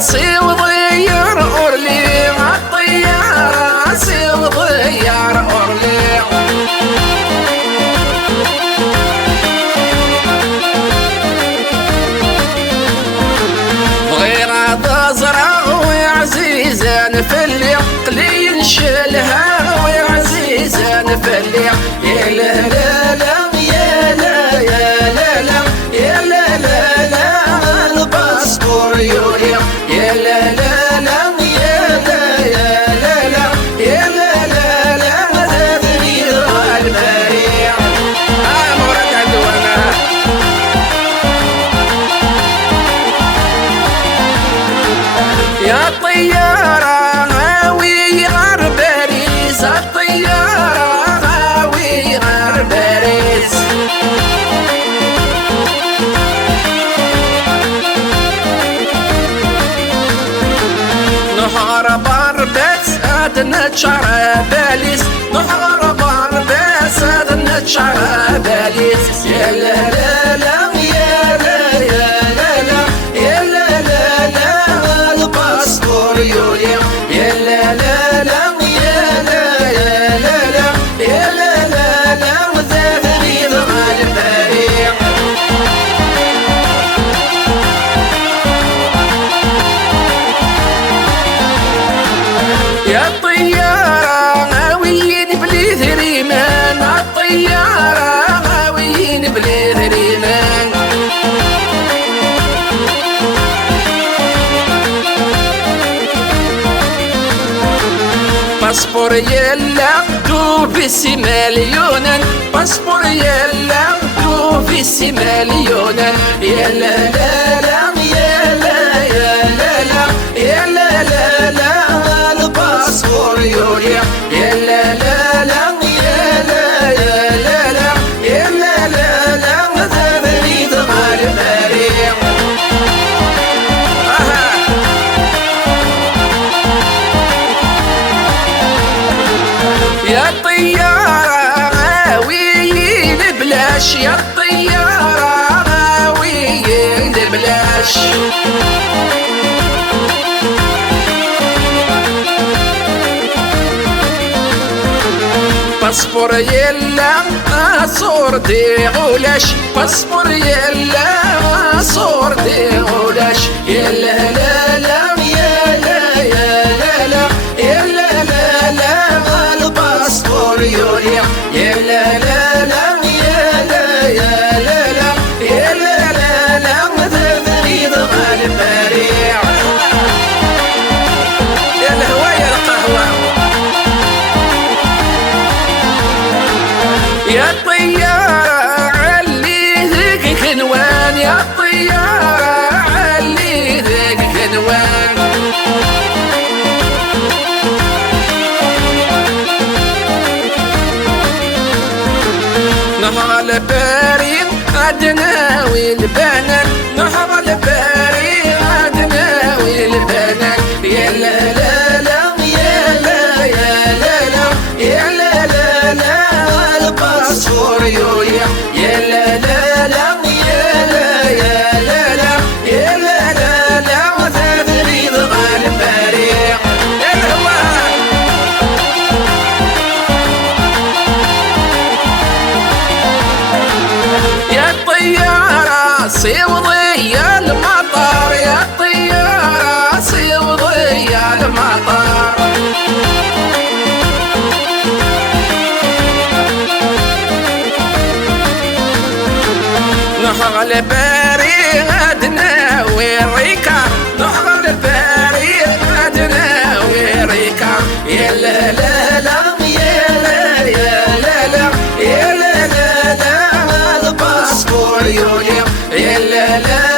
سيوضير أورلي عالطيارة سيوضير أورلي بغير تزرع وعزيزان في اللي قلي نشلها وعزيزان في اللي يا لا لا لا يا لا يا لا لا يا لا لا لا الباسبور يولي يا لا لا لا يا لا يا لا لا يا لا لا لا تدري البريع مراد عدونا يا طيارة هاوي غار باريس الطيارة هاوي غار باريس نهار باربس أدنى شعر باليس نهار باربس أدنى شعر باليس يا لا لا لا يا لا يا لا لا يا لا لا لا الباسبور يولي يا لا لا لا يا لا يا لا لا يا لا لا لا وذاذني الغالب بريع يا طيارة هاويين بلي ثريمان الطيارة هاويين بلي ثريمان باسبور يلا دوفيسي مليونا باسبور يلا دوفيسي مليونا يا لا لا لا يا لا يا لا لا يا لا لا لا الباسبور يولي يا لا لا لا يا لا يا لا لا يا لا لا لا ذابني دغال بريع يا طيارة هاويين بلاش يا طيارة هاويين بلاش باسبور يلا صور دي غولاش باسبور يلا صور دي غولاش يا لا لا لا يا لا يا لا لا يا لا لا لا الباسبور يولي يا لا لا لا يا لا يا لا لا يا لا لا لا ذابني ضغال بريع يا الهوا يا القهوة يا طيارة علي ذيك كنوان يا طيارة علي ذيك كنوان نهر الباري أدناوي البنان نهر الباري أدناوي البنان يا لا لا لا يا لا يا لا لا يا لا لا لا الباسبور يولي يا لا لا لا يا لا يا لا لا يا لا لا لا وذابني ضغال بريع الهوى يا طيارة سيوضي المطار يا طيارة سيوضي المطار نهر الباري غدنا وريكا نهر الباري غدنا وريكا يا لا لا لا يا لا يا لا لا يا لا لا لا الباسبور يولي يا لا لا